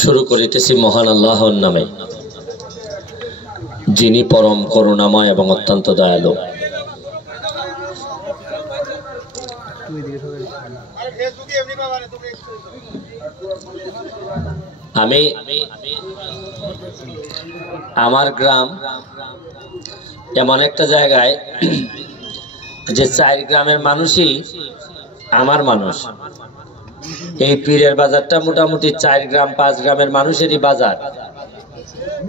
শুরু করিতেছি মহান আল্লাহর নামে, যিনি পরম করুণাময় এবং অত্যন্ত দয়ালু। আমি আমার গ্রাম এমন একটা জায়গায় যে 4 গ্রামের মানুষই আমার মানুষ। এই পীরের বাজারটা মোটামুটি 4 গ্রাম 5 গ্রামের মানুষেরই বাজার,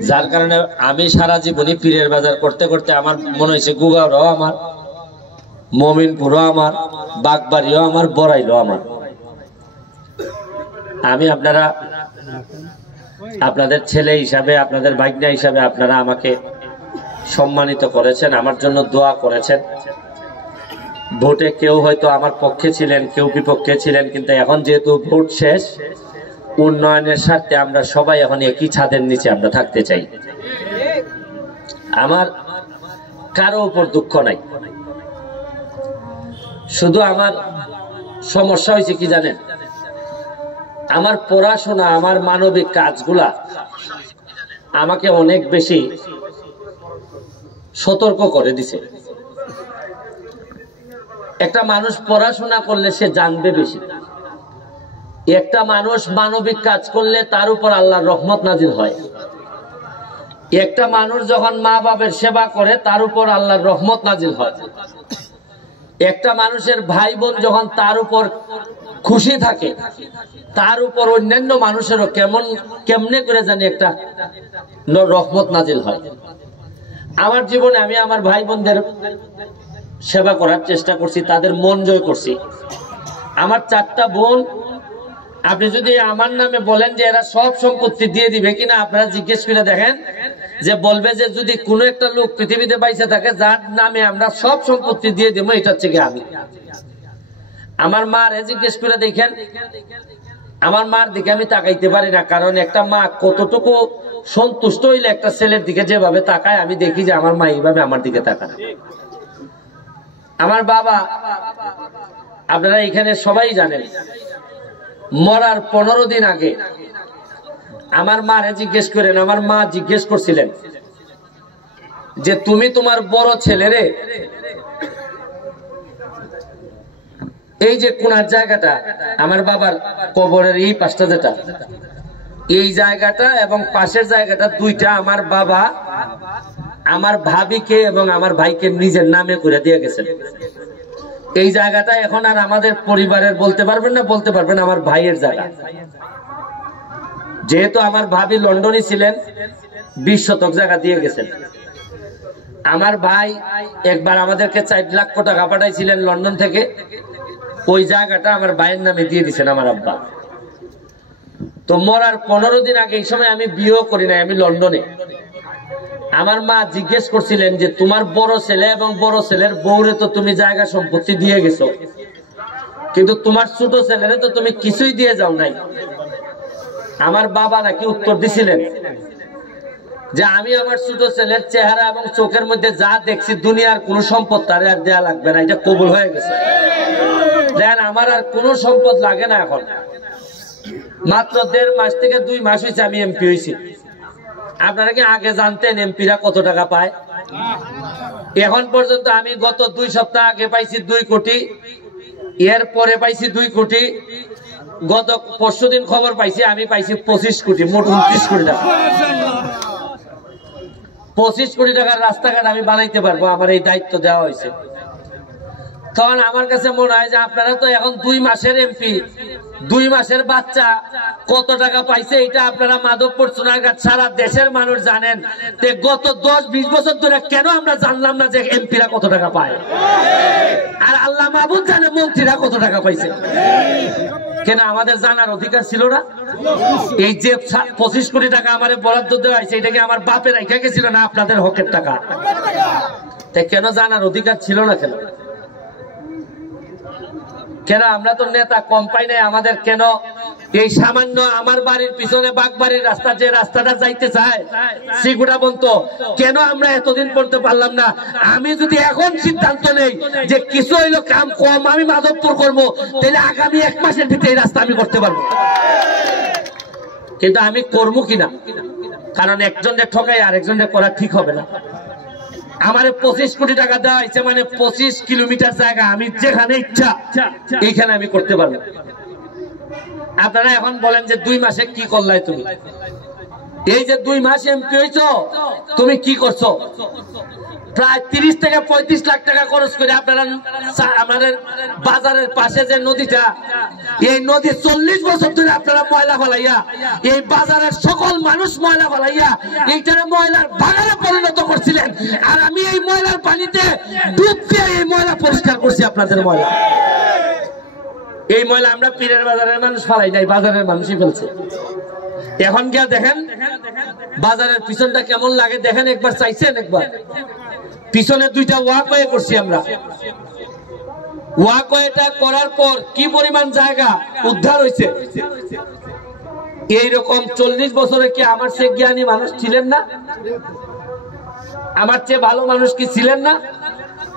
যার কারণে আমি সারা জীবনই পীরের বাজার করতে করতে আমার মনে হয়েছে গুগাওরাও আমার, মমিনপুরও আমার, বাগবাড়িও আমার, বড়াইলও আমার। আমি আপনাদের ছেলে হিসাবে, আপনাদের ভাগ্না হিসাবে আপনারা আমাকে সম্মানিত করেছেন, আমার জন্য দোয়া করেছেন। ভোটে কেউ হয়তো আমার পক্ষে ছিলেন, কেউ বিপক্ষে ছিলেন, কিন্তু এখন যেহেতু ভোট শেষ, উন্নয়নের স্বার্থে আমরা সবাই এখন একই ছাদের নিচে আমরা থাকতে চাই। আমার কারো উপর দুঃখ নাই, শুধু আমার সমস্যা হয়েছে কি জানেন, আমার পড়াশোনা, আমার মানবিক কাজগুলা আমাকে অনেক বেশি সতর্ক করে দিছে। একটা মানুষ পড়াশোনা করলে সে জানবে বেশি, একটা মানুষ মানবিক কাজ করলে তার উপর আল্লাহর রহমত নাজিল হয়, একটা মানুষ যখন মা বাবার সেবা করে তার উপর আল্লাহর রহমত নাজিল হয়, একটা মানুষের ভাই বোন যখন তার উপর খুশি থাকে তার উপর অন্যান্য মানুষেরও কেমনে করে জানি একটা রহমত নাজিল হয়। আমার জীবনে আমি আমার ভাই বোনদের সেবা করার চেষ্টা করছি, তাদের মন জয় করছি। আমার 4টা বোন, আপনি যদি আমার নামে বলেন যে এরা সব সম্পত্তি দিয়ে দিবে কিনা, আপনারা জিজ্ঞেস করে দেখেন, যে বলবে যে যদি কোনো একটা লোক পৃথিবীতে বাইসে থাকে যার নামে আমরা সব সম্পত্তি দিয়ে দেবো, এটা হচ্ছে কি আমি। আমার মার জিজ্ঞেস করে দেখেন, আমার মার দিকে আমি তাকাইতে পারি না, কারণ একটা মা কতটুকু সন্তুষ্ট হইলে একটা ছেলের দিকে যেভাবে তাকায়, আমি দেখি যে আমার মা এইভাবে আমার দিকে তাকায়। আমার বাবা, আপনারা এখানে সবাই জানেন, মরার 15 দিন আগে আমার মারে জিজ্ঞেস করেন, আমার মা জিজ্ঞেস করছিলেন যে তুমি তোমার বড় ছেলেরে এই যে কোনার জায়গাটা, আমার বাবার কবরের এই পাশটা যেটা, এই জায়গাটা এবং পাশের জায়গাটা দুইটা আমার বাবা আমার ভাবিকে এবং আমার ভাইকে নিজের নামে করে দিয়ে গেছেন। এই জায়গাটা এখন আর আমাদের পরিবারের বলতে পারবেন না, বলতে পারবেন আমার ভাইয়ের জায়গা। যেহেতু আমার ভাবি লন্ডনে ছিলেন, 20 শতক জায়গা দিয়ে গেছেন। আমার ভাই একবার আমাদেরকে 4 লাখ টাকা পাঠাইছিলেন লন্ডন থেকে, ওই জায়গাটা আমার ভাইয়ের নামে দিয়ে দিচ্ছেন আমার আব্বা। তো মরার 15 দিন আগে, এই সময় আমি বিয়েও করি নাই, আমি লন্ডনে। আমার মা জিজ্ঞেস করছিলেন যে তোমার বড় ছেলে এবং বড় ছেলের বউরে তো তুমি জায়গা সম্পত্তি দিয়ে গেছো, কিন্তু তোমার ছোট ছেলেরে তো তুমি কিছুই দিয়ে যাও নাই। আমার বাবা নাকি উত্তর দিছিলেন যে আমি আমার ছোট ছেলের চেহারা এবং চোখের মধ্যে যা দেখছি, দুনিয়ার কোন সম্পদ তার আর দেয়া লাগবে না, এটা কবুল হয়ে গেছে। দেখেন, আমার আর কোন সম্পদ লাগে না। এখন মাত্র 1.5 মাস থেকে 2 মাস হয়েছে আমি এমপি হয়েছি। আপনারা কি আগে জানতেন এমপিরা কত টাকা পায়? এখন পর্যন্ত আমি গত 2 সপ্তাহ আগে পাইছি 2 কোটি, এর পরে পাইছি 2 কোটি, গত পরশুদিন খবর পাইছি আমি পাইছি 25 কোটি, মোট 29 কোটি টাকা। 25 কোটি টাকার রাস্তাঘাট আমি বানাইতে পারবো, আমার এই দায়িত্ব দেওয়া হয়েছে। তখন আমার কাছে মনে হয় যে আপনারা তো এখন 2 মাসের এমপি, 2 মাসের বাচ্চা কত টাকা পাইছে এটা আপনারা মাধবপুর সোনারঘাট সারা দেশের মানুষ জানেন। গত 10-20 বছর ধরে কেন আমরা জানলাম না যে এমপিরা কত টাকা পায়? আর আল্লাহ মাহবুব জানে মন্ত্রীরা কত টাকা পাইছে। কেন আমাদের জানার অধিকার ছিল না? এই যে 25 কোটি টাকা আমারে বরাদ্দ দেওয়া হয়েছে, এটা কি আমার বাপের রেখে গেছিল না আপনাদের হকের টাকা? তাই কেন জানার অধিকার ছিল না? কেন আমরা তো নেতা কম পাই নাই, আমাদের কেন এই সামান্য আমার বাড়ির পিছনে বাগবাড়ির রাস্তা, যে রাস্তাটা যাইতে চায় শ্রীগুড়া বন্ত, কেন আমরা এতদিন পড়তে পারলাম না? আমি যদি এখন সিদ্ধান্ত নেই যে কিছু হইলো কাম কম আমি মাধবপুর করবো, তাহলে আগামী 1 মাসের ভিতরে এই রাস্তা আমি করতে পারবো। কিন্তু আমি করবো কিনা, কারণ একজনের ঠকাই আরেকজনের করা ঠিক হবে না। আমার 25 কোটি টাকা দেওয়া হয়েছে, মানে 25 কিলোমিটার জায়গা আমি যেখানে ইচ্ছা এইখানে আমি করতে পারবো। আপনারা এখন বলেন যে 2 মাসে কি করলাই তুমি? এই যে 2 মাস এমপি হইছো, তুমি কি করছো? প্রায় 30 থেকে 35 লাখ টাকা খরচ করে আপনারা আমাদের বাজারের পাশে যে নদীটা, এই নদী 40 বছর ধরে আপনারা ময়লা ফেলাইয়া, এই বাজারের সকল মানুষ ময়লা ফেলাইয়া এইটারে ময়লার বাগানে পরিণত করছিলেন। আর আমি এই ময়লার পানিতে ডুব দিয়ে এই ময়লা পরিষ্কার করছি আপনাদের ময়লা। এই ময়লা আমরা পীরের বাজারের মানুষ ফেলাই নাই, বাজারের মানুষই ফেলছে। এখন গিয়া দেখেন বাজারের পিছনটা কেমন লাগে, দেখেন একবার, চাইছেন একবার? পিছনে 2টা ওয়াকওয়ে করছি আমরা। ওয়াকওয়েটা করার পর কি পরিমাণ জায়গা উদ্ধার হয়েছে। এইরকম 40 বছরে কি আমার চেয়ে জ্ঞানী মানুষ ছিলেন না? আমার চেয়ে ভালো মানুষ কি ছিলেন না?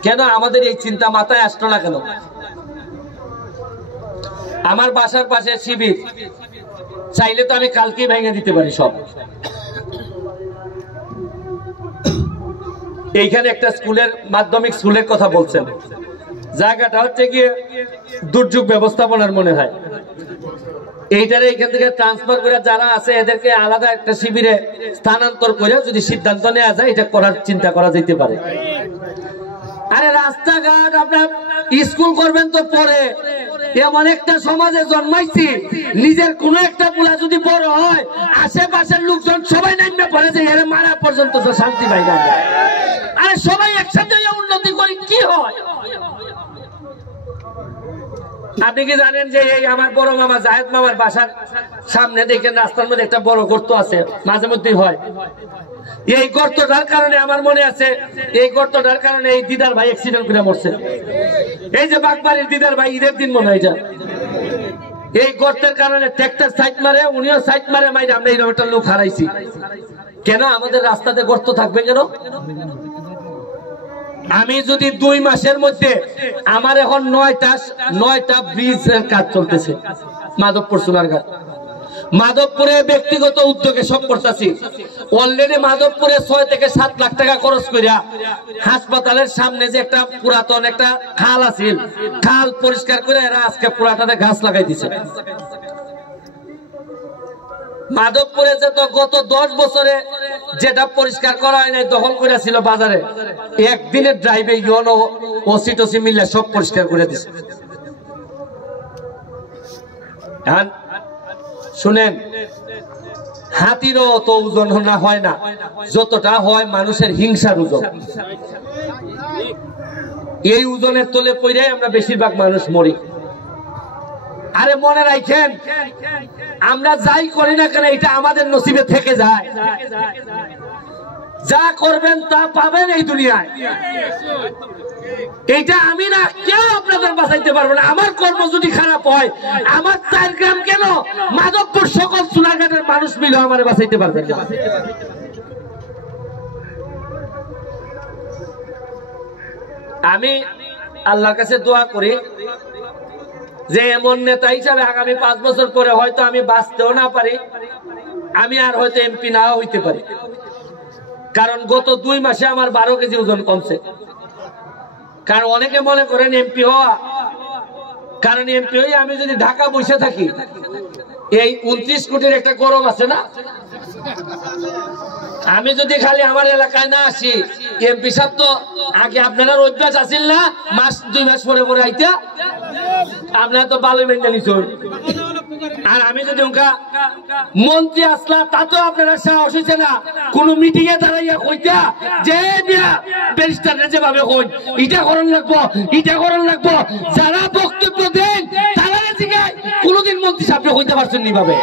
কেন আমাদের এই চিন্তা মাথায় আসতো না কেন? আমার বাসার পাশে শিবির, চাইলে তো আমি কালকেই ভেঙে দিতে পারি সব। এইখানে একটা স্কুলের, মাধ্যমিক স্কুলের কথা বলছেন, জায়গাটা হচ্ছে গিয়ে দুর্যোগ ব্যবস্থাপনার মনে হয়। এইটারে এখান থেকে ট্রান্সফার করে যারা আছে এদেরকে আলাদা একটা শিবিরে স্থানান্তর করে যদি সিদ্ধান্ত নেওয়া যায়, এটা করার চিন্তা করা যেতে পারে। আরে রাস্তাঘাট আপনার স্কুল করবেন তো পরে, এমন একটা সমাজে জন্মাইছি, নিজের কোন একটা পোলা যদি বড় হয় আশেপাশের লোকজন সবাই নামে পড়ে যে এর মারা পর্যন্ত শান্তি পাই না। আরে সবাই একসাথে উন্নতি করি কি হয়? আপনি কি জানেন যে এই আমার বড় মামা জাহেদ মামার বাসার সামনে দেখেন রাস্তার মধ্যে একটা বড় গর্ত আছে, মাঝে মধ্যেই হয়। এই গর্তটার কারণে আমার মনে আছে, এই গর্তটার কারণে এই দিদার ভাই অ্যাক্সিডেন্ট করে মরছে। এই যে বাগবাড়ির দিদার ভাই ঈদের দিন মনে হয়, এই গর্তের কারণে ট্রাক্টর সাইড মারে, উনিও সাইড মারে, মাইরে আমরা এইরকম একটা লোক হারাইছি। কেন আমাদের রাস্তাতে গর্ত থাকবে কেন? আমি যদি 2 মাসের মধ্যে, আমার এখন 9টা ব্রিজের কাজ চলতেছে মাধবপুর সোনারঘাট। মাধবপুরে ব্যক্তিগত উদ্যোগে সব করতেছি। অলরেডি মাধবপুরে 6 থেকে 7 লাখ টাকা খরচ করিয়া হাসপাতালের সামনে যে একটা পুরাতন একটা খাল আছিল, খাল পরিষ্কার করে এরা আজকে পুরাটাতে গাছ লাগাই দিছে। মাধবপুরে যে তো গত 10 বছরে যেটা পরিষ্কার করা হয় নাই, দখল করে ছিল বাজারে, একদিনের ড্রাইভে ইউনো ওসি টসি মিলে সব পরিষ্কার করে দিছে। শুনেন, হাতিরও তো ওজন না হয় না যতটা হয় মানুষের হিংসার ওজন। এই ওজনের তলে পড়ে আমরা বেশিরভাগ মানুষ মরি। আরে মনে রাখেন, আমরা যাই করি না কেন এটা আমাদের নসিবে থেকে যায়। যা করবেন তা পাবেন এই দুনিয়ায়। এটা আমি না, কেউ আপনাদের বাঁচাইতে পারবে না। আমার কর্ম যদি খারাপ হয়, আমার 4 গ্রাম কেন মাধবপুর সকল সোনারঘাটের মানুষ মিলে আমার বাঁচাইতে পারবেন না। আমি আল্লাহর কাছে দোয়া করি যে এমন নেতা হিসাবে আগামী 5 বছর পরে হয়তো আমি বাঁচতেও না পারি, আমি আর হয়তো এমপি নাও হইতে পারি। কারণ গত 2 মাসে আমার 12 কেজি ওজন কমছে। কারণ অনেকে মনে করেন এমপি হওয়া, কারণ এমপি হয়ে আমি যদি ঢাকা বসে থাকি, এই 29 কোটির একটা গরম আছে না, আমি যদি খালি আমার এলাকায় না আসি, এমপি সাহেব তো আগে আপনারা অভ্যাস আসিল না, 2 মাস পরে পরে আইতা, আপনারা তো ভালোই মেনে নিছেন। আর আমি যদি মন্ত্রী আসলা, তাতেও আপনারা সাহস হইছে না কোন মিটিং এ দাঁড়াইয়া কইতা যে ব্যারিস্টার যেভাবে কই এটা করণ লাগবো, এটা করণ লাগবো। যারা বক্তব্য দেন তারা জিগায়, কোনদিন মন্ত্রী সাহেব কইতে পারছেন নি ভাবে।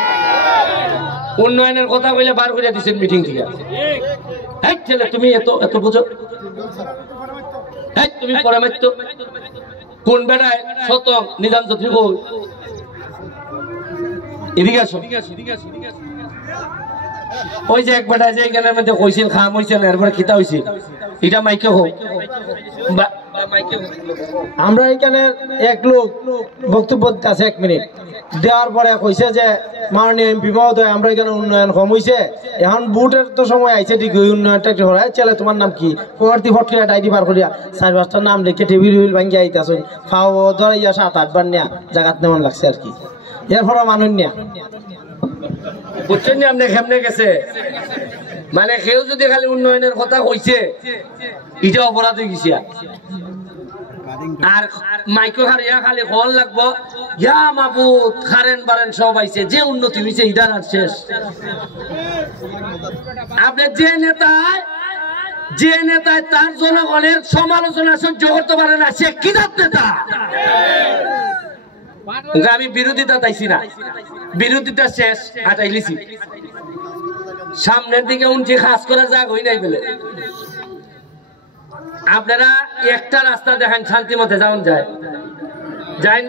উন্নয়নের কথা বলে বার করে দিচ্ছেন মিটিং থেকে। এই ছেলে তুমি এত বুঝো, তুমি পরামর্শ কোন বেড়ায় শত নিজাম চৌধুরী কই এদিকে আসো। ওই যে এক বেটায় যে এখানের মধ্যে কইছিল খাম হয়েছে না, এরপরে খিতা হয়েছে, এটা মাইকে হোক আমরা এখানে এক লোক বক্তব্য আছে 1 মিনিট দেওয়ার পরে কইছে যে মাননীয় এমপি মহোদয় আমরা এখানে উন্নয়ন কম হইছে এখন ভোটের তো সময় আইছে ঠিক ওই উন্নয়নটা একটু হরায় চলে তোমার নাম কি প্রতি ফটকিয়া ডাইডি বার করিয়া 4-5টা নাম লিখে টেবিল ভাঙ্গি আইতাছ ফাও ধরাইয়া 7-8 বার নিয়া জায়গাত নেমন লাগছে আর কি এরপর মানুষ নিয়া বুঝছেন না আপনি কেমনে গেছে মানে কেউ যদি খালি উন্নয়নের কথা কইছে এটা অপরাধ হয়ে গেছে আর মাইকো হারিয়া খালি হল লাগবো ইয়া মাবুদ খারেন বারেন সব আইছে যে উন্নতি হইছে ইদার আর শেষ আপনি যে নেতায় তার জনগণের সমালোচনা সহ্য করতে পারে না সে কি নেতা আমি বিরোধিতা চাইছি না বিরোধিতা শেষ হাঁটাইলিছি সামনের দিকে উনছি খাস করার জায়গা হই নাই বলে আপনারা একটা রাস্তা দেখেন শান্তি মতে যাওন যায় যাইন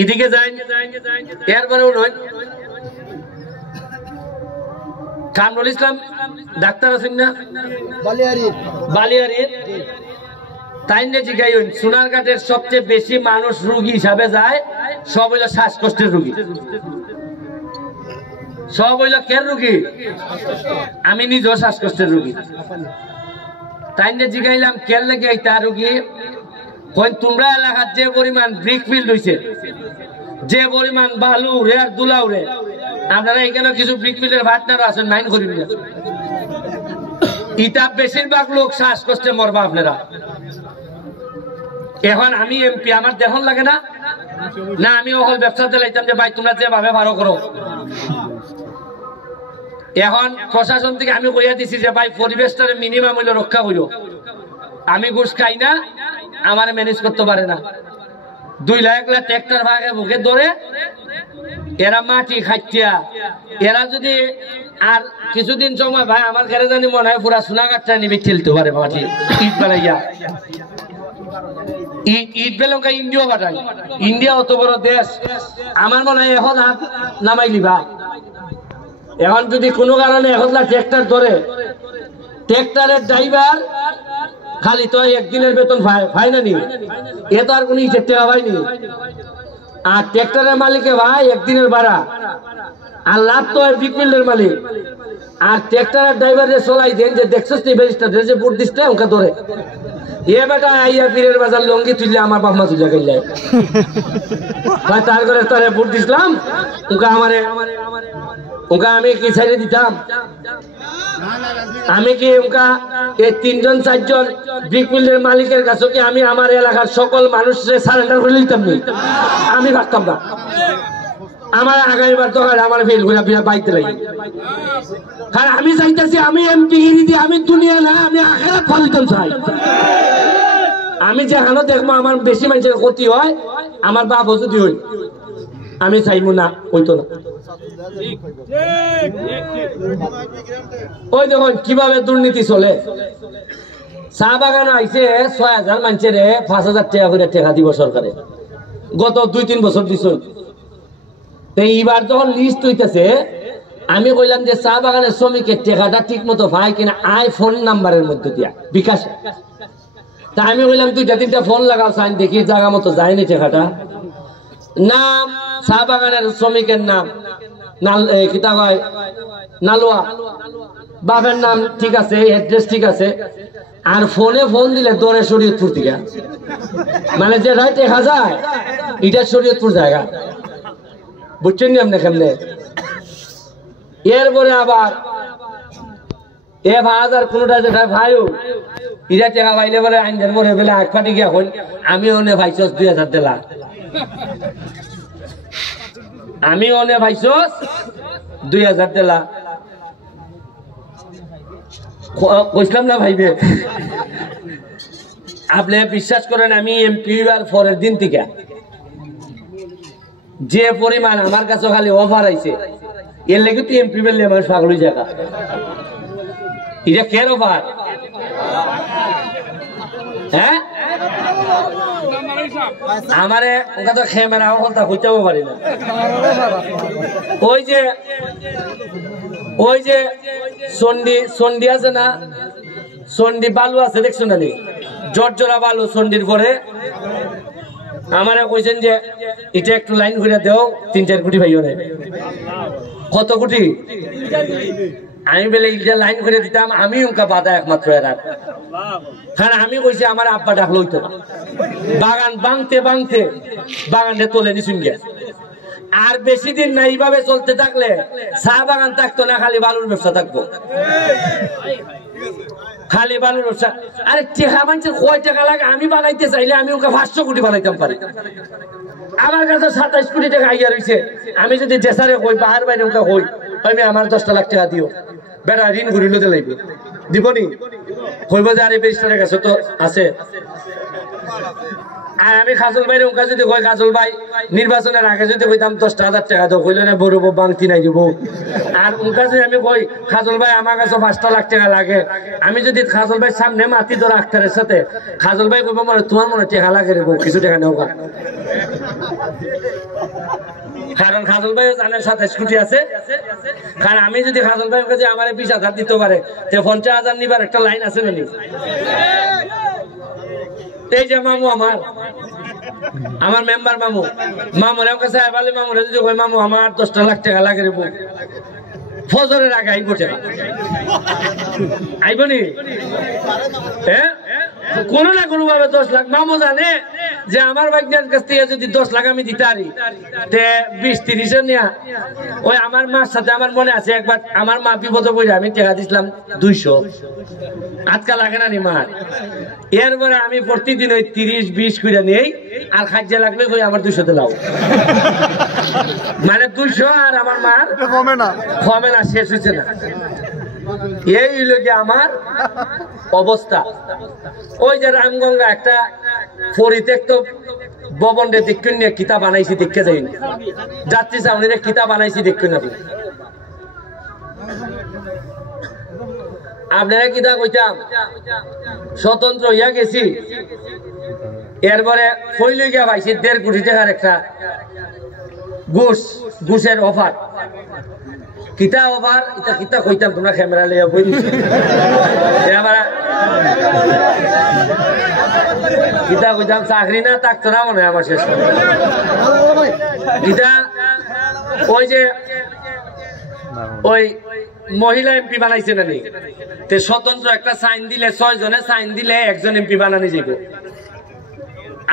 এদিকে যাইন এরপরে উঠুন কামরুল ইসলাম ডাক্তার আছেন না বালিয়ারির তাই নিয়ে জিজ্ঞাসা সোনারঘাটের সবচেয়ে বেশি মানুষ রোগী হিসাবে যায় সব হইল শ্বাসকষ্টের রোগী সব হইল কেন রোগী আমি নিজেও শ্বাসকষ্টের রোগী তাই নিয়ে জিজ্ঞাইলাম কেন লেগে তার রোগী তোমরা এলাকার যে পরিমাণ ব্রিক ফিল্ড হয়েছে যে পরিমাণ বালু রে আর দুলাউ রে আপনারা এখানে কিছু ব্রিক ফিল্ডের পার্টনার আছেন মাইন্ড করিবেন না ইটা বেশিরভাগ লোক শ্বাসকষ্টে মরবা আপনারা এখন আমি এমপি আমার দেখুন লাগে না না আমি ওখানে ব্যবসা চালাইতাম যে ভাই তোমরা যেভাবে ভালো করো এখন প্রশাসন থেকে আমি কইয়া দিছি যে ভাই পরিবেশটারে মিনিমাম হইলে রক্ষা করিও আমি ঘুষ খাই না আমার ম্যানেজ করতে পারে না 2 লাখ ট্রাক্টর ভাগে বুকে ধরে এরা মাটি খাইতিয়া এরা যদি আর কিছুদিন সময় ভাই আমার ঘরে জানি মনে হয় পুরা সোনাঘাটটা নিবে খেলতে পারে মাটি ঈদ বেলাইয়া ঈদ বেলঙ্কা ইন্ডিয়া পাঠাই ইন্ডিয়া অত বড় দেশ আমার মনে হয় এখন হাত নামাই লিবা এখন যদি কোনো কারণে এখন ট্রাক্টর ধরে ট্রাক্টরের ড্রাইভার খালি তো একদিনের বেতন পাই না নি এ তো আর কোনো হিসেব টাকা পাইনি আর ট্রাক্টরের মালিকে ভাই একদিনের ভাড়া আর লাভ তো বিকমিলের মালিক আর ট্রাক্টরের ড্রাইভারে চলাই দেন যে দেখছস নি ব্যারিস্টার যে বুট দিতে ওকে ধরে এ বেটা আইয়া পীরের বাজার লঙ্গি তুললে আমার বাপ মা তুলে গেলে ভাই তার করে তারে বুট দিছিলাম ওকে ওকে আমি কি ছেড়ে দিতাম আমি কি ওকে এই 3জন 4জন ব্রিকমিলের মালিকের কাছে কি আমি আমার এলাকার সকল মানুষকে সারেন্ডার করে দিতাম নি আমি ভাবতাম না আমার আগামীবার তো আমার ফেল করে বাইতে লাগে কারণ আমি চাইতেছি আমি এমপি গিরি আমি দুনিয়া না আমি আখেরাত ফলিতাম চাই আমি যেখানে দেখবো আমার বেশি মানুষের ক্ষতি হয় আমার বাপ যদি হই আমি চাইবো না হইতো না ওই দেখুন কিভাবে দুর্নীতি চলে চা বাগানে আইসে 6,000 মানুষের 5,000 টাকা করে টাকা দিব সরকারে গত 2-3 বছর দিছ এইবার যখন লিস্ট হইতেছে আমি কইলাম যে চা বাগানের শ্রমিকের টাকাটা ঠিক মতো পায় কিনা আইফোন নাম্বারের মধ্যে দিয়া বিকাশ তা আমি কইলাম 2-3টা ফোন লাগাও সাইন দেখি জায়গা মতো যায়নি টাকাটা নাম চা বাগানের শ্রমিকের নাম কিতা কয় নালুয়া বাপের নাম ঠিক আছে অ্যাড্রেস ঠিক আছে আর ফোনে ফোন দিলে দৌড়ে শরীয়তপুর থেকে মানে যে রায় দেখা যায় এটা শরীয়তপুর জায়গা বুঝছেন আপনি কেমনে এরপরে আবার এ ভাইজার কোনটা যেটা ভাইও ইরা টাকা পাইলে বলে আইনের মরে বলে এক ফাটি গিয়া হল আমি ওনে ভাইছস 2,000 দিলা আমি ওনে ভাইছস 2,000 দিলা কইলাম না ভাইবে আপনি বিশ্বাস করেন আমি এমপি আর পরের দিন থেকে যে পরিমাণ আমার কাছে খালি অফার আইছে এর লেগে তুই এমপি বেললে আমার পাগল জায়গা এটা কেন অফার হ্যাঁ আমারে ওটা তো ক্যামেরা কথা কইতেও পারি না ওই যে সন্ডি আছে না সন্ডি বালু আছে দেখছো না জোরজোড়া বালু চন্ডির পরে আমারে কইছেন যে এটা একটু লাইন করে দেও 3-4 কোটি ভাইও রে। কত কোটি? আমি বলে ইটা লাইন করে দিতাম, আমি উনকা বাধা একমাত্র এরা। কারণ আমি কইছি আমার আব্বা ডাকলো হইতো না, বাগান বাংতে বাংতে বাগানটা তোলে নিছুন গিয়া। আর বেশি দিন না এইভাবে চলতে থাকলে চা বাগান থাকতো না, খালি বালুর ব্যবসা থাকবো, খালি বালুর ব্যবসা। আরে টেকা মানুষের কয় টাকা লাগে? আমি বানাইতে চাইলে আমি ওকে 500 কোটি বানাইতাম পারি। আমার কাছে 27 কোটি টাকা আইয়া রয়েছে। আমি যদি দেশারে কই বাহার বাইরে ওকে কই আমি আমার 10 লাখ টাকা দিও, বেড়া ঋণ ঘুরিল লাগবে, দিবনি? কইব যে আরে বেরিস্টারের কাছে তো আছে। আর আমি খাজল ভাই ওকে যদি কই খাজল ভাই নির্বাচনের আগে যদি কইতাম 10,000 টাকা দাও, কইলে না বড় বাংতি নাই দিব। আর ওকে যদি আমি কই খাজল ভাই আমার কাছে 5 লাখ টাকা লাগে, আমি যদি খাজল ভাই সামনে মাতি ধর আক্তারের সাথে, খাজল ভাই কইব মনে তোমার মনে টাকা লাগে রে, কিছু টাকা নেও। কারণ খাজল ভাই জানেন 27 কোটি আছে। কারণ আমি যদি খাজল ভাই কাছে আমার 20,000 দিতে পারে, 50,000 নিবার একটা লাইন আছে না? এই যে মামু আমার মেম্বার মামু, মামুর কাছে বলে মামুরে যদি কই মামু আমার 10 লাখ টাকা লাগে রে, ফজরের আগে আইব টাকা, আইব নি? হ্যাঁ, কোনো না কোনো ভাবে 10 লাখ। মামু জানে যে আমার ভাগ্নের কাছ থেকে যদি 10 লাখ আমি দিতে পারি, 20-30 নিয়া ওই আমার মার সাথে আমার মনে আছে একবার আমার মা বিপদে পড়ে আমি টাকা দিছিলাম 200, আজকা লাগে না নি মার। এরপরে আমি প্রতিদিন ওই 30-20 করে নেই, আর খাদ্য লাগবে কই আমার 200 দিলাও, মানে 200 আর আমার মার কমে না, শেষ হয়েছে না। এই হইল কি আমার অবস্থা। ওই যে রামগঙ্গা একটা পরিত্যক্ত ভবন রে দেখুন নিয়ে কিতাব বানাইছি, দেখতে যাই না যাত্রী সামনে কিতাব বানাইছি দেখুন। আপনারা কিতাব কইতাম স্বতন্ত্র হইয়া গেছি, এরপরে ফইল গিয়া পাইছি 1.5 কোটি টাকার একটা ঘুষের অফার। কিতা অফার? এটা কিতা কইতাম তোমরা ক্যামেরা লইয়া বই কিতা কইতাম, চাকরি না থাকতো না মনে হয় আমার শেষ। কিতা ওই যে ওই মহিলা এমপি বানাইছে না, স্বতন্ত্র একটা সাইন দিলে 6 জনে সাইন দিলে 1 জন এমপি বানানি যাইব।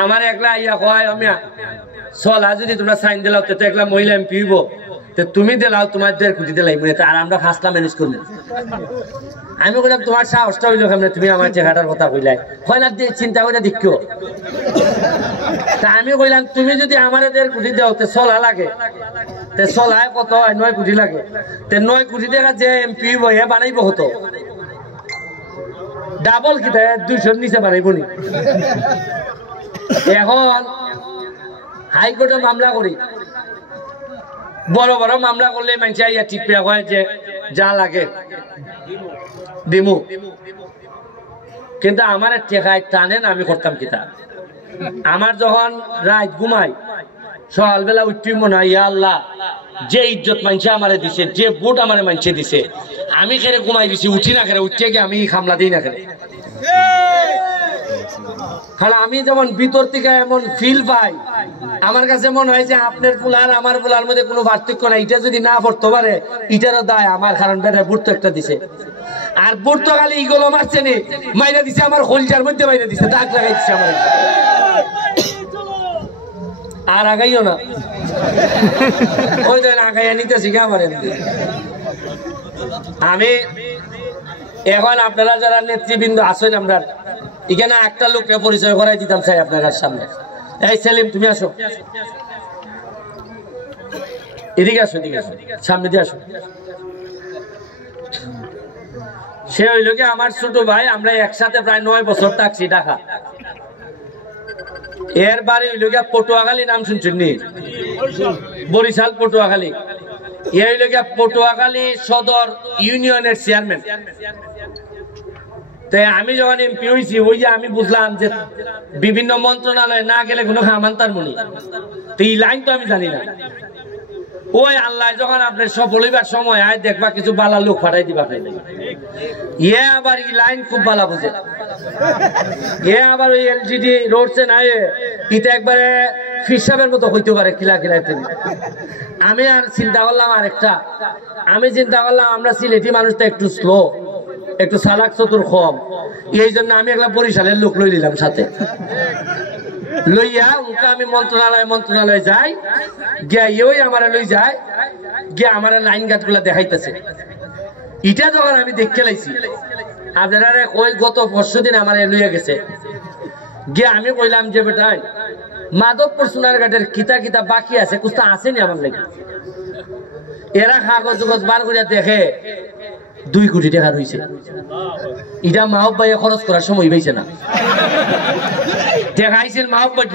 আমার একলা ইয়া কয় আমি চলা যদি তোমরা সাইন দিলাও তো একলা মহিলা এমপি হইব, তুমি দিলাও তোমার 1.5 কোটি দিলাই, আর আমরা 5টা ম্যানেজ করবো। আমি বললাম তোমার সাহসটা হইলো কেমন, তুমি আমার চেহারার কথা কইলাই, হয় না চিন্তা করে দেখো। তা আমি কইলাম তুমি যদি আমার 1.5 কোটি দাও তো চলা লাগে, চলায় কত হয়? 9 কোটি লাগে। 9 কোটি টাকা যে এমপি হইব বানাইব হতো ডাবল, কি 200 নিচে বানাইব নি? এখন হাইকোর্টে মামলা করি, বড় বড় মামলা করলে মানুষ ইয়া টিপিয়া কয় যে যা লাগে দিমু, কিন্তু আমার টেকায় টানেন আমি করতাম কিতা। আমার যখন রাত ঘুমাই সকালবেলা উঠি মনে হয় ইয়া আল্লাহ, যে ইজ্জত মানুষে আমারে দিছে, যে বুট আমারে মানুষে দিছে, আমি খেরে ঘুমাই দিছি, উঠি না খেরে, উঠে গিয়ে আমি খামলা দিই না খেরে। কারণ আমি যেমন ভিতর থেকে এমন ফিল পাই, আমার কাছে মনে হয় যে আপনার ফুলার আমার ফুলার মধ্যে কোনো পার্থক্য নাই। এটা যদি না পড়তে পারে এটারও দায় আমার, কারণ বেটা বুট তো একটা দিছে, আর বুট তো খালি ইগলো মারছে নি, মাইরা দিছে আমার হোলজার মধ্যে, মাইরা দিছে, দাগ লাগাই দিছে আমার। আর আগাইও না, ওই দেন আগাইয়া নিতেছি কে আমার। আমি এখন আপনারা যারা নেতৃবৃন্দ আছেন, আমরা এখানে একটা লোককে পরিচয় করাই দিতাম চাই আপনার সামনে। এই সেলিম তুমি আসো, এদিকে আসো, এদিকে আসো, সামনে দিয়ে আসো। সে হইল কি আমার ছোট ভাই, আমরা একসাথে প্রায় 9 বছর থাকছি ঢাকা। এর বাড়ি হইল গিয়া পটুয়াখালী, নাম শুনছেন নি? বরিশাল পটুয়াখালী। এ হইল গিয়া পটুয়াখালী সদর ইউনিয়নের চেয়ারম্যান। তাই আমি যখন এমপি হয়েছি, ওই যে আমি বুঝলাম যে বিভিন্ন মন্ত্রণালয়ে না গেলে কোনো খামান্তার মনি, তো এই লাইন তো আমি জানি না। ওই আল্লাহ যখন আপনার সফল হইবার সময় আয় দেখবা কিছু বালা লোক ফাটাই দিবা ইয়ে আবার এই লাইন খুব বালা বুঝে এ আবার ওই এলজিডি রোডসে নাই এটা একবারে ফিসাবের মতো হইতে পারে কিলা কিলা তুমি আমি আর চিন্তা করলাম আমরা সিলেটি মানুষটা একটু স্লো একটু চালাক চতুর কম এই জন্য আমি একলা বরিশালের লোক লই নিলাম সাথে লইয়া উনকা আমি মন্ত্রণালয়ে যাই গিয়া ওই আমার লই যায় গিয়া আমার লাইন গাছ গুলা দেখাইতেছে এটা যখন আমি দেখতে লাইছি আপনারা ওই গত পরশুদিন আমার লইয়া গেছে গিয়া আমি কইলাম যে বেটাই মাধবপুর সোনারঘাটের কিতা কিতা বাকি আছে কুস্তা আসেনি আমার লাগে এরা কাগজ বার করিয়া দেখে 2 কোটি টাকা রয়েছে এটা মাহব ভাই খরচ করার সময় পাইছে না দেখাইছিল মাহব ভাই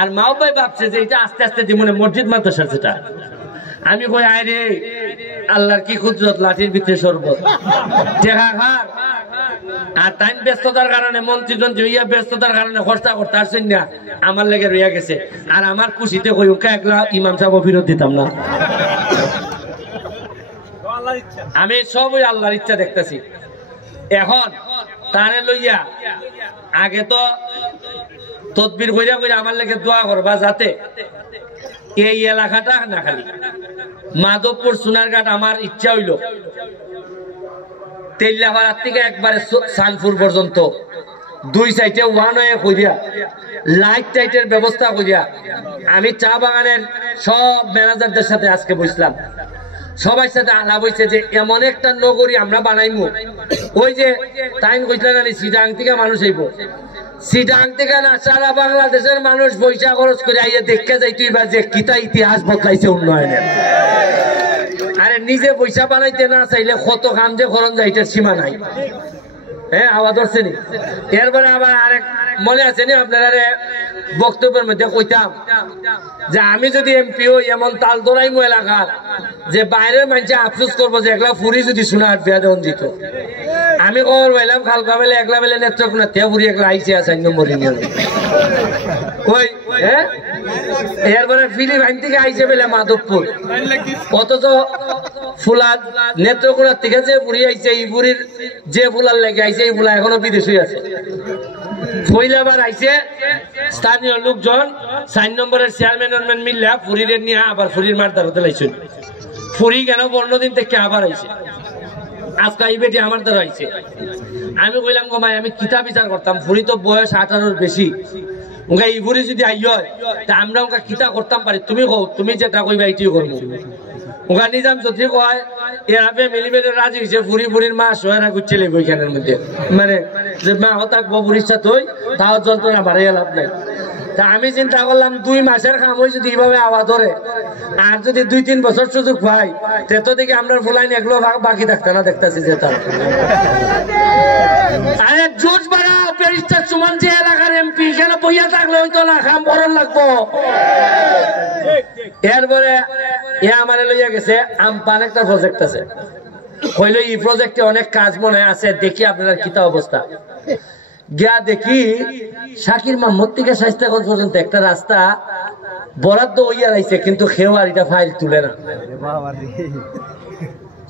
আর মাহব ভাই ভাবছে যে এটা আস্তে আস্তে জীবনে মসজিদ মাদ্রাসার যেটা আমি কই আয় রে আল্লাহর কি কুদরত লাঠির ভিতরে শরবত দেখা খার আর টাইম ব্যস্ততার কারণে মন্ত্রীজন হইয়া ব্যস্ততার কারণে খরচা করতে আসছেন না আমার লেগে রইয়া গেছে আর আমার খুশিতে কই ওকে একলা ইমাম সাহেব ফিরত দিতাম না আমি সবই আল্লাহর ইচ্ছা দেখতেছি এখন তারে লইয়া আগে তো তদবির কইরা কইরা আমার লেগে দোয়া করবা যাতে এই এলাকাটা না খালি মাধবপুর সোনারঘাট আমার ইচ্ছা হইল তেলিয়াপাড়ার থেকে একবারে সানপুর পর্যন্ত 2 সাইডে ওয়ান ওয়ে কইরা লাইট টাইটের ব্যবস্থা কইরা আমি চা বাগানের সব ম্যানেজারদের সাথে আজকে বসলাম সবার সাথে আলাপ হয়েছে যে এমন একটা নগরী আমরা বানাইমু ওই যে টাইম কইছিলেন না সিটাং থেকে মানুষ আইব সিটাং থেকে না সারা বাংলাদেশের মানুষ পয়সা খরচ করে আইয়া দেখে যাইতে বা যে কিতা ইতিহাস বদলাইছে উন্নয়নের আরে নিজে পয়সা বানাইতে না চাইলে কত কাম যে খরচ যাইতে সীমা নাই হ্যাঁ আওয়াজ হচ্ছে নি এরপরে আবার আরেক মনে আছে নি আপনারা বক্তব্যের মধ্যে কইতাম যে আমি যদি এমপি হই এমন তাল দৌড়াইমু এলাকার যে বাইরের মানুষ আফসোস করবো যে একলা ফুরি যদি শোনার বিয়া দেন দিত আমি খবর পাইলাম খালকা বেলে একলা বেলে নেত্রকোনা তে ফুরি একলা আইসি আছে 1 নম্বর ইউনিয়ন কই হ্যাঁ এরপরে ফিলিপাইন থেকে আইসে বেলে মাধবপুর অথচ ফুলার নেত্রকোনার থেকে যে ফুরি আইছে এই ফুরির যে ফুলার লেগে আইছে এই ফুলা এখনো বিদেশি আছে পয়লাবার আইছে স্থানীয় লোকজন 4 নম্বরের চেয়ারম্যান মিল্লা ফুরিরে নিয়ে আবার ফুরির মারদার হতে লাইছেন ফুরি কেন 15 দিন থেকে আবার আইছে আজকে এই বেটি আমার দ্বারা আইছে আমি কইলাম গো ভাই আমি কিতা বিচার করতাম ফুরি তো বয়স 18 বেশি ওকে এই ফুরি যদি আই হয় তা আমরা ওকে কিতা করতাম পারি তুমি কও তুমি যেটা কইবা এইটিও করব ওকে নিজাম যদি কয় এরাবে মিলিবেলে রাজি হইছে ফুরি ফুরির মা সোয়ারা গুচ্ছেলে বইখানের মধ্যে মানে যে মা হতাক ববুরির সাথে হই তাও যন্ত্রণা বাড়াইয়া লাভ নাই তা আমি চিন্তা করলাম 2 মাসের কাম হই যদি এইভাবে আওয়া ধরে আর যদি 2-3 বছর সুযোগ পাই তে তো দেখি আমরা ফুলাইন এগুলো বাকি থাকতে না দেখতেছি যে তার আরে জোজ বাড়াও প্যারিস্টার সুমন যে এলাকার এমপি কেন বইয়া থাকলে হইতো না কাম বরণ লাগবো এরপরে এ আমারে লইয়া গেছে আমপান একটা প্রজেক্ট আছে কইলো এই প্রজেক্টে অনেক কাজ মনে আছে দেখি আপনার কিতা অবস্থা গিয়া দেখি শাকির মাহমুদ থেকে শাইস্তাগঞ্জ পর্যন্ত একটা রাস্তা বরাদ্দ হইয়া রয়েছে কিন্তু কেউ আর এটা ফাইল তুলে না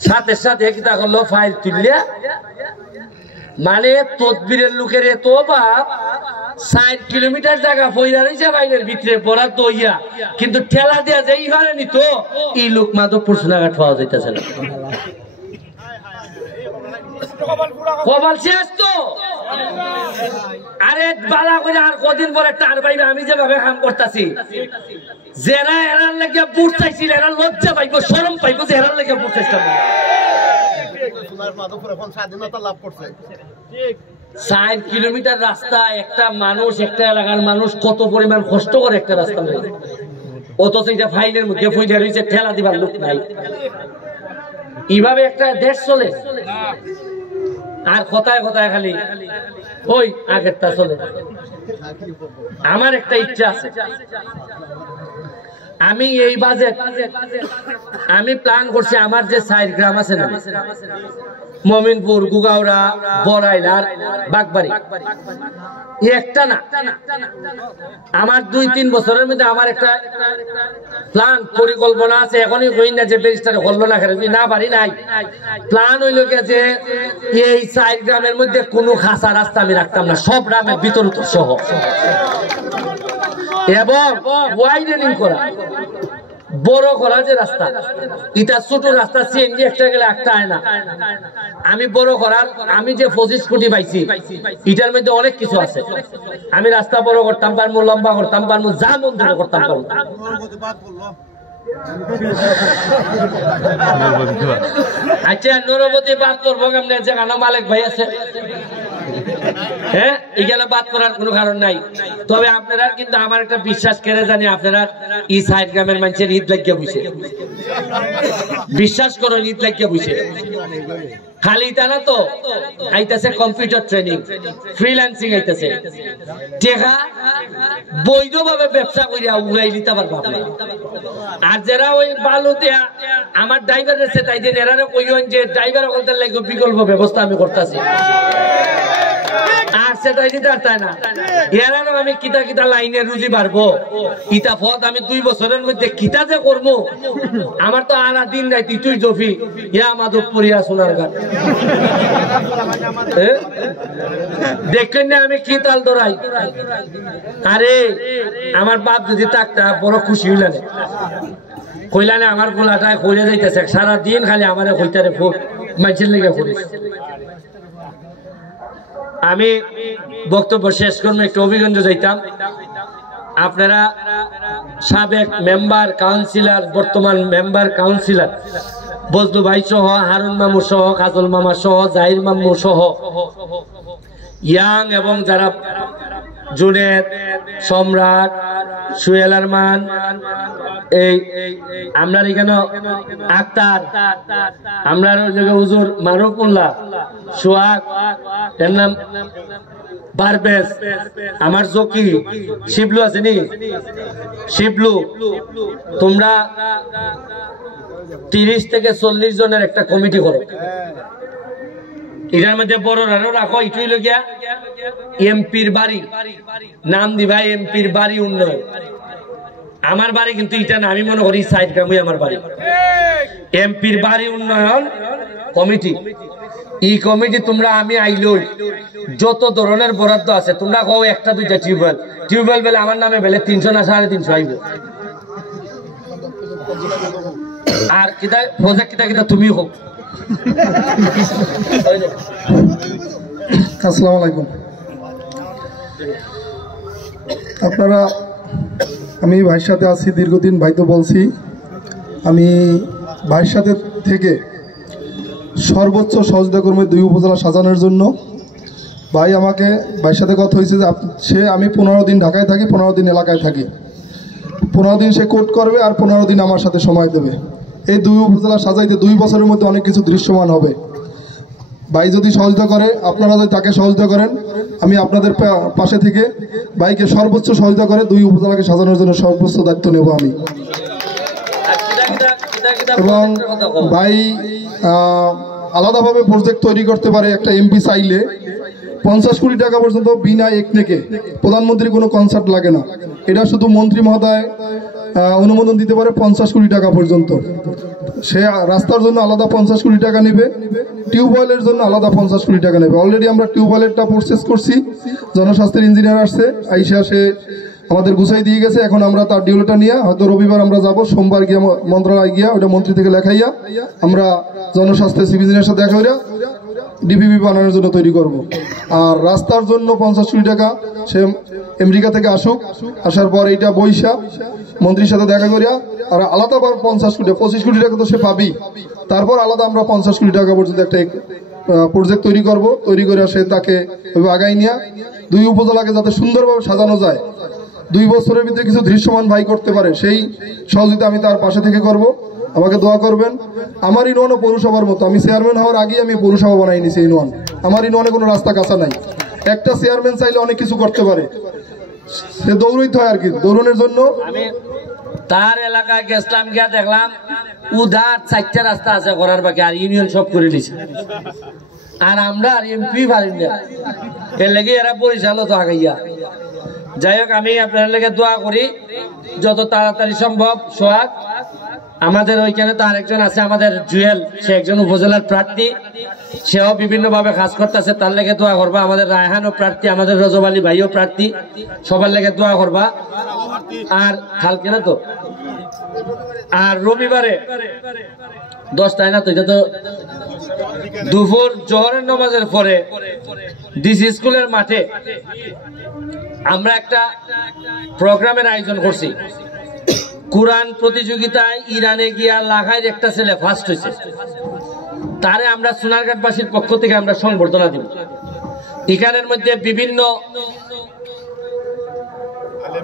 সাথে সাথে কিতা করলো ফাইল তুললে মানে তদবিরের লোকের এত বাপ 60 কিলোমিটার জায়গা পয়লা রয়েছে বাইরের ভিতরে বরাদ্দ হইয়া কিন্তু ঠেলা দেয়া যেই হারে নিত এই লোক মাধবপুর সোনাঘাট পাওয়া যাইতেছে না কপাল শেষ তো আরে বালা করে আর কদিন পরে টার পাইবে আমি যেভাবে কাম করতেছি যারা এরার লেগে বুট চাইছিল এরা লজ্জা পাইবো শরম পাইবো যে এরার লেগে বুট চাইছিলাম 4 কিলোমিটার রাস্তা একটা মানুষ একটা এলাকার মানুষ কত পরিমাণ কষ্ট করে একটা রাস্তা অথচ এটা ফাইলের মধ্যে পয়সা রয়েছে ঠেলা দিবার লোক নাই এইভাবে একটা দেশ চলে আর কথায় কথায় খালি ওই আগেরটা চলে আমার একটা ইচ্ছা আছে আমি এই বাজেট আমি প্ল্যান করছি আমার যে 4 গ্রাম আছে না মমিনপুর, গুগাউড়া, বড়াইলার, বাগবাড়ি, একটা না, আমার 2-3 বছরের মধ্যে আমার একটা প্ল্যান পরিকল্পনা আছে। এখনই কই না যে ব্যারিস্টার হলো না, না পারি নাই। প্ল্যান হইল যে এই 4 গ্রামের মধ্যে কোনো খাসা রাস্তা আমি রাখতাম না, সব গ্রামের বিতরিত সহ, এবং ওয়াইডেনিং করা, বড় করা যে রাস্তা, এটা ছোট রাস্তা সিএনজি একটা গেলে একটা হয় না। আমি বড় করার, আমি যে 25 কোটি পাইছি এটার মধ্যে অনেক কিছু আছে। আমি রাস্তা বড় করতাম পারবো, লম্বা করতাম পারবো, যা মন ধরে করতাম পারবো। আচ্ছা, নরবতী বাদ করবো কেমনে? যেখানে মালিক ভাই আছে, হ্যাঁ, এখানে বাদ করার কোনো কারণ নাই। তবে আপনারা কিন্তু আমার একটা বিশ্বাস করে জানি, আপনারা এই 4 গ্রামের মানুষের ঈদ লাগিয়ে বুঝে, বিশ্বাস করুন, ঈদ লাগিয়ে বুঝে। খালি তা না তো, আইতাছে কম্পিউটার ট্রেনিং, ফ্রিল্যান্সিং আইতাছে, টেকা বৈধভাবে ব্যবসা করিয়া উড়াই দিতে পারবো। আর যারা ওই বালু দেয়া আমার ড্রাইভারের সে তাই যে এরারে কইন যে ড্রাইভার ওখানকার লাগে বিকল্প ব্যবস্থা আমি করতেছি, আর সেটাই দিতে পারতাই না। এরারও আমি কিতা কিতা লাইনে রুজি পারবো, ইটা পথ আমি 2 বছরের মধ্যে কিতা যে করবো, আমার তো আর দিন নাই। তুই জফি ইয়া মাধবপুরিয়া সোনার ঘাট দেখেন না আমি কি তাল ধরাই। আরে আমার বাপ যদি থাকতা বড় খুশি হইলেন, কইলানে আমার গোলাটায় কইলে যাইতেছে সারাদিন, খালি আমারে কইতারে মানুষের লেগে করিস। আমি বক্তব্য শেষ করবো, একটু অভিগঞ্জ যাইতাম। আপনারা সাবেক মেম্বার কাউন্সিলর, বর্তমান মেম্বার কাউন্সিলর বজলু ভাই সহ, হারুন মামু সহ, কাজল মামা সহ, জাহির মামু সহ, ইয়াং এবং যারা জুনেদ, সম্রাট, সুহেল আরমান, এই আমরা এখানে আক্তার, আমরা হুজুর মারুফুল্লাহ, সোহাগ, এর নাম পারভেজ, আমার জকি, শিবলু আছে নি, শিবলু, তোমরা 30 থেকে 40 জনের একটা কমিটি করো। এটার মধ্যে বড়রাও রাখো। এটাই লগিয়া এমপির বাড়ি নাম দিবা, এমপির বাড়ি উন্নয়ন। আমার বাড়ি কিন্তু এটা না, আমি মনে করি 4 গ্রামই আমার বাড়ি। এমপির বাড়ি উন্নয়ন কমিটি, এই কমিটি তোমরা আমি আইলই যত ধরনের বরাদ্দ আছে তোমরা কও, 1-2টা টিউবওয়েল বেলে আমার নামে বেলে 300 না 350 আইব। আর কিতা প্রজেক্ট কিতা তুমি হোক। আসসালামু আলাইকুম। আপনারা, আমি ভাইয়ের সাথে আছি দীর্ঘদিন, ভাই তো বলছি, আমি ভাইয়ের সাথে থেকে সর্বোচ্চ সহযোগিতা করবো 2 উপজেলা সাজানোর জন্য। ভাই আমাকে, ভাইয়ের সাথে কথা হয়েছে যে আমি 15 দিন ঢাকায় থাকি, 15 দিন এলাকায় থাকি, 15 দিন সে কোর্ট করবে আর 15 দিন আমার সাথে সময় দেবে। এই 2 উপজেলা সাজাইতে 2 বছরের মধ্যে অনেক কিছু দৃশ্যমান হবে। ভাই যদি সহযোগিতা করে, আপনারা যদি তাকে সহযোগিতা করেন, আমি আপনাদের পাশে থেকে ভাইকে সর্বোচ্চ সহযোগিতা করে 2 উপজেলাকে সাজানোর জন্য সর্বোচ্চ দায়িত্ব নেব আমি। এবং ভাই আলাদাভাবে প্রজেক্ট তৈরি করতে পারে। একটা এমপি চাইলে 50 কোটি টাকা পর্যন্ত বিনা একনেকে, প্রধানমন্ত্রী কোনো কনসার্ট লাগে না, এটা শুধু মন্ত্রী মহোদয় অনুমোদন দিতে পারে 50 কোটি টাকা পর্যন্ত। সে রাস্তার জন্য আলাদা 50 কোটি টাকা নেবে, টিউবওয়েলের জন্য আলাদা 50 কোটি টাকা নেবে। অলরেডি আমরা টিউবওয়েলেরটা প্রসেস করছি, জনস্বাস্থ্যের ইঞ্জিনিয়ার আসছে, আইসা সে আমাদের গুছাই দিয়ে গেছে। এখন আমরা তার ডিউলটা নিয়ে হয়তো রবিবার আমরা যাব, সোমবার গিয়ে মন্ত্রণালয় গিয়া ওটা মন্ত্রী থেকে লেখাইয়া আমরা জনস্বাস্থ্য সিভিল ইঞ্জিনিয়ারের সাথে দেখা করিয়া ডিপিপি বানানোর জন্য তৈরি করব। আর রাস্তার জন্য 50 কোটি টাকা সে আমেরিকা থেকে আসুক, আসার পর এইটা বৈশা মন্ত্রীর সাথে দেখা করিয়া আর আলাদা 50 কোটি, 25 কোটি টাকা তো সে পাবি, তারপর আলাদা আমরা 50 কোটি টাকা পর্যন্ত একটা প্রজেক্ট তৈরি করব। তৈরি করে সে তাকে আগাই নিয়ে 2 উপজেলাকে যাতে সুন্দরভাবে সাজানো যায়, 2 বছরের ভিতরে কিছু দৃশ্যমান ভাই করতে পারে, সেই সহযোগিতা আমি তার পাশে থেকে করব। আমাকে দোয়া করবেন। আমার ইউনিয়নও পৌরসভার মতো, আমি চেয়ারম্যান হওয়ার আগে আমি পৌরসভা বানাই নিছি ইউনিয়ন। আমার ইউনিয়নে কোনো রাস্তা কাঁচা নাই। একটা চেয়ারম্যান চাইলে অনেক কিছু করতে পারে, সে দৌড়ইতে হয় আর কি। দৌড়নের জন্য তার এলাকায় গেছিলাম, গিয়া দেখলাম উধার 4টা রাস্তা আছে করার বাকি, আর ইউনিয়ন সব করে দিছে। আর আমরা আর এমপি পারি না, এর লেগে এরা পরিচালক তো আগাইয়া। যাই হোক, আমি আপনার লেগে দোয়া করি যত তাড়াতাড়ি সম্ভব। সোহাগ, আমাদের ওইখানে তো আরেকজন আছে, আমাদের জুয়েল, সে একজন উপজেলার প্রার্থী, সেও বিভিন্ন ভাবে কাজ করতেছে, তার লেগে দোয়া করবা। আমাদের রায়হানও প্রার্থী, আমাদের রজব আলী ভাইও প্রার্থী, সবার লেগে দোয়া করবা। আর কালকে না তো, আর রবিবারে 10টায় না তো, এটা তো দুপুর জোহরের নামাজের পরে ডিসি স্কুলের মাঠে আমরা একটা প্রোগ্রামের আয়োজন করছি। কোরআন প্রতিযোগিতায় ইরানে গিয়া লাখাইর একটা ছেলে ফার্স্ট হয়েছে, তারে আমরা সোনারঘাটবাসীর পক্ষ থেকে আমরা সংবর্ধনা দিব। এখানের মধ্যে বিভিন্ন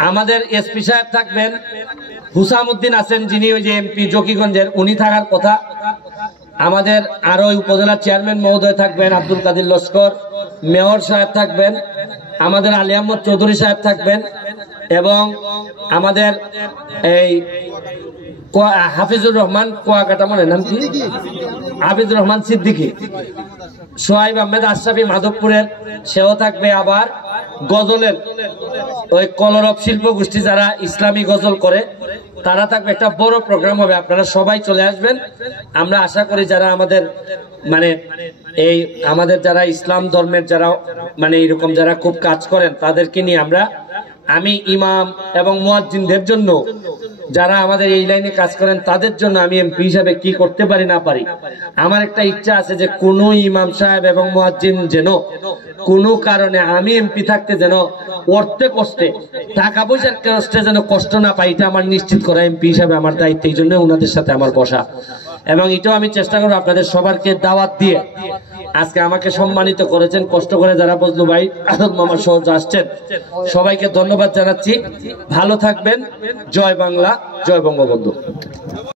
আমাদের এসপি সাহেব থাকবেন, হুসামউদ্দিন আছেন যিনি ওই যে এমপি জকিগঞ্জের, উনি থাকার কথা। আমাদের আরো উপজেলা চেয়ারম্যান মহোদয় থাকবেন, আব্দুল কাদের লস্কর, মেয়র সাহেব থাকবেন, আমাদের আলী আহমদ চৌধুরী সাহেব থাকবেন, এবং আমাদের এই হাফিজুর রহমান কুয়াকাটা, মানে নাম কি, হাফিজুর রহমান সিদ্দিকী, সোহাইব আহমেদ আশরাফি মাধবপুরের, সেও থাকবে। আবার গজলের ওই কলরব শিল্প গোষ্ঠী যারা ইসলামী গজল করে তারা থাকবে। একটা বড় প্রোগ্রাম হবে, আপনারা সবাই চলে আসবেন। আমরা আশা করি যারা আমাদের মানে এই আমাদের যারা ইসলাম ধর্মের যারা মানে এরকম যারা খুব কাজ করেন তাদেরকে নিয়ে আমি ইমাম এবং মুয়াজ্জিনদের জন্য, যারা আমাদের এই লাইনে কাজ করেন তাদের জন্য আমি এমপি হিসাবে কি করতে পারি না পারি, আমার একটা ইচ্ছা আছে যে কোন ইমাম সাহেব এবং মুয়াজ্জিন যেন কোনো কারণে আমি এমপি থাকতে যেন অর্থে কষ্টে, টাকা পয়সার কষ্টে যেন কষ্ট না পাই, এটা আমার নিশ্চিত করা এমপি হিসাবে আমার দায়িত্ব। এই জন্য ওনাদের সাথে আমার বসা, এবং এটাও আমি চেষ্টা করবো আপনাদের সবারকে দাওয়াত দিয়ে। আজকে আমাকে সম্মানিত করেছেন, কষ্ট করে যারা বজলু ভাই, আদম মামা সহ আসছেন, সবাইকে ধন্যবাদ জানাচ্ছি। ভালো থাকবেন। জয় বাংলা, জয় বঙ্গবন্ধু।